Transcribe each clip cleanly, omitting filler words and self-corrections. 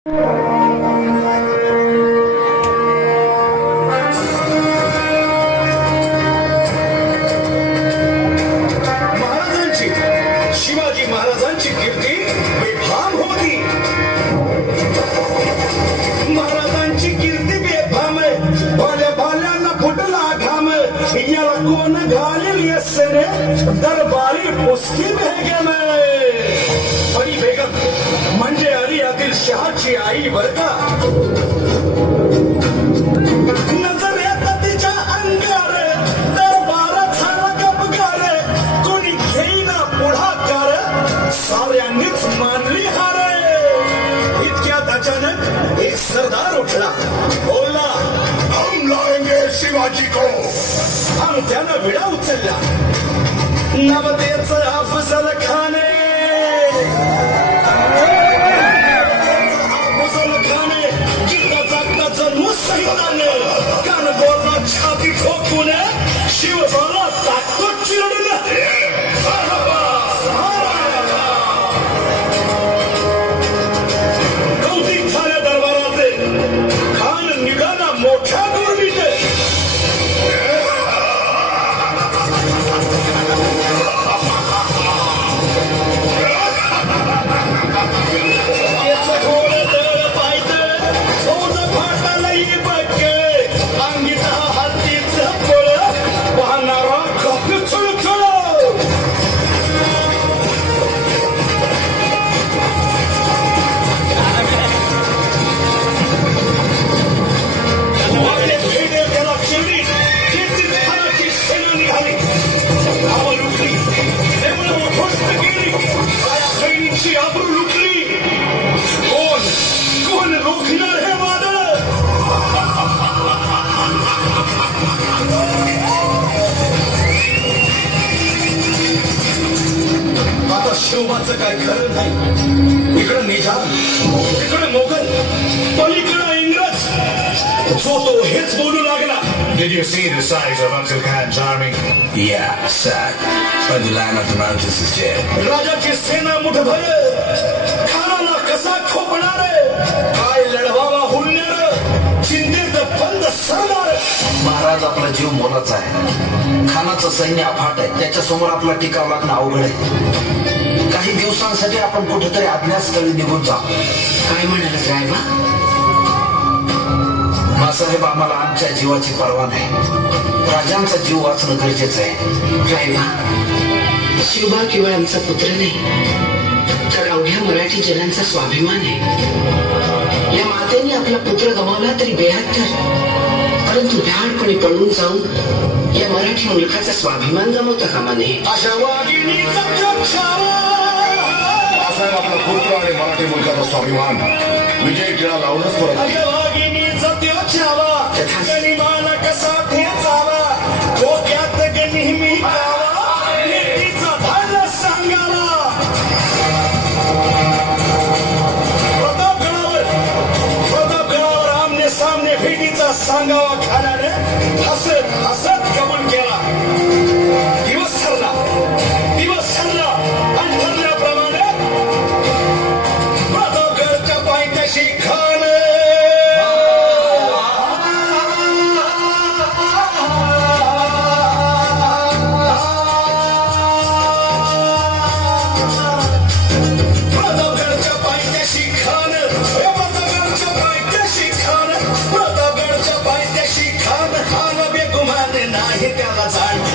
शिवाजी महाराजांची कीर्ती बेफाम होती। महाराजांची कीर्ती बेफाम बाल्या बाल्यांना फुटला घाम याला कोण घालेल येसने दरबारी पुस्की बेगम परी बेगम म्हणजे अली आदिलशहाची आई बर का। नजर येतात तिच्या अंगार दरबार झाला गपगार कोणी घेईना पुढाकार साऱ्यांनीच मानली हार। इतक्यात अचानक एक सरदार उठला बोलला हम लाएंगे शिवाजी को। आणि त्यानं विडा उचलला नवतेचं अफजल खाने। अफजल खाने जिद्द जागताचं मुसैताने कान बोलला छाती ठोकून शिवबाला ताकद चिरडून कौतिक झाल्या दरबाराचे। खान निघाला मोठ्या दुर्बीत शिवबाचं काय खरं नाही। इकडं निजाम इकडं मोगल पलीकडं इंग्रज जो तो हेच बोलू लागला। Did you see the size of Uncle Khan's army? Yeah, sad. But the line of the mountains is dead. राजाची सेना मुठभर खानाला कसा ठोकणार काय लढवावा हुलणार चिंतेत बंद सरदार। महाराज आपला जीव मोलाचा आहे। खानाचं सैन्य अफाट आहे त्याच्यासमोर आपला टिकाव लागणं अवघड आहे। काही दिवसांसाठी आपण कुठेतरी अज्ञातस्थळी निघून जाऊ। काय म्हणाला रायबा? मासाहेब आम्हाला आमच्या जीवाची पर्वा नाही। राजांचा जीव वाचणं गरजेचं आहे। रायबा शिवबा केवळ आमचा पुत्र नाही तर अवघ्या मराठी जनांचा स्वाभिमान आहे। या मातेने आपला पुत्र गमावला तरी 72 परंतु ढाळपणे पळून जाऊन या मराठी मुलखाचा स्वाभिमान गमावता कामा नये। अशा वाघिणीचा जगछावा मासाहेब आपला पुत्र आणि मराठी मुलखाचा स्वाभिमान विजय टिळा लावूनच परत। अशा वाघिणीचा जगछावा गनिमाला कसा ठेचावा डोक्यात नेहमी गावा नीतीचा धाडा सांगावा। प्रतापगडावर आमने सामने भेटीचा सांगावा खानाने हसत हसत कबूल केला। दिवस ठरला आणि ठरल्याप्रमाणे प्रतापगडच्या पायथ्याशी खान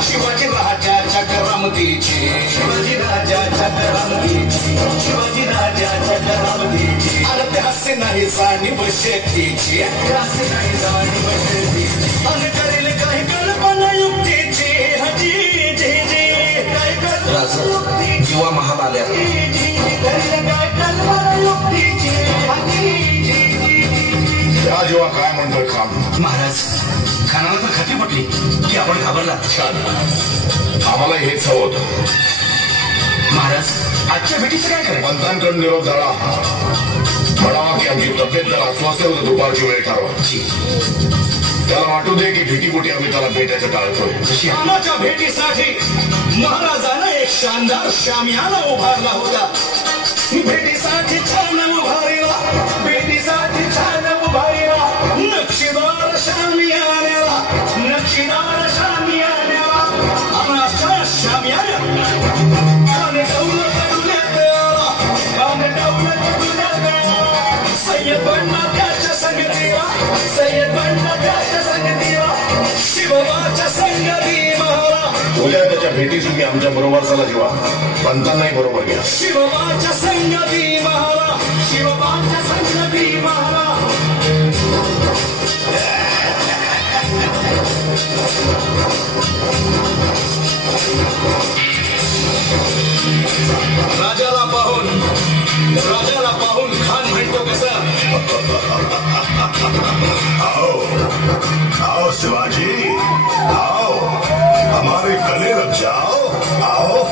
शिवाजी राजाच्या करामतीची शिवाजी राजाच्या करामतीची अभ्यास नाही जाणीव शेतीची अभ्यास नाही जाणीव शेतीची आणि करेल काही कल्पना युक्तीची हजी जी जी काय कल्पना जीवा महाल आल्या करेल काय कल्पना युक्तीची हजी या जेव्हा काय म्हणतोय खान? महाराज खानाला तर खात्री पटली की आपण घाबरला। छान आम्हाला हेच हवं होतं। महाराज आजच्या भेटीचं काय करायचं? पंतांकडून निरोप झाला म्हणावा की आमची तब्येत जर अस्वस्थ होतं दुपारची वेळ ठरवायची। त्याला वाटू दे की भेटीपोटी आम्ही त्याला भेटायचं टाळतोय। खानाच्या भेटीसाठी महाराजानं एक शानदार शामियाना उभारला होता। भेटीसाठी छान उभारला भेटी सय्यद बंडाच्या संगतीला शिवबाच्या संग भीमाला उद्या त्याच्या भेटीस तुम्ही आमच्या बरोबर चला जीवा पंतांनाही बरोबर घ्या शिवबाच्या संग भीमाला शिवबाच्या संग भीमाला राजाला पाहून खान म्हणतो कसं आओ शिवाजी आओ हमारे गले लग जाओ आओ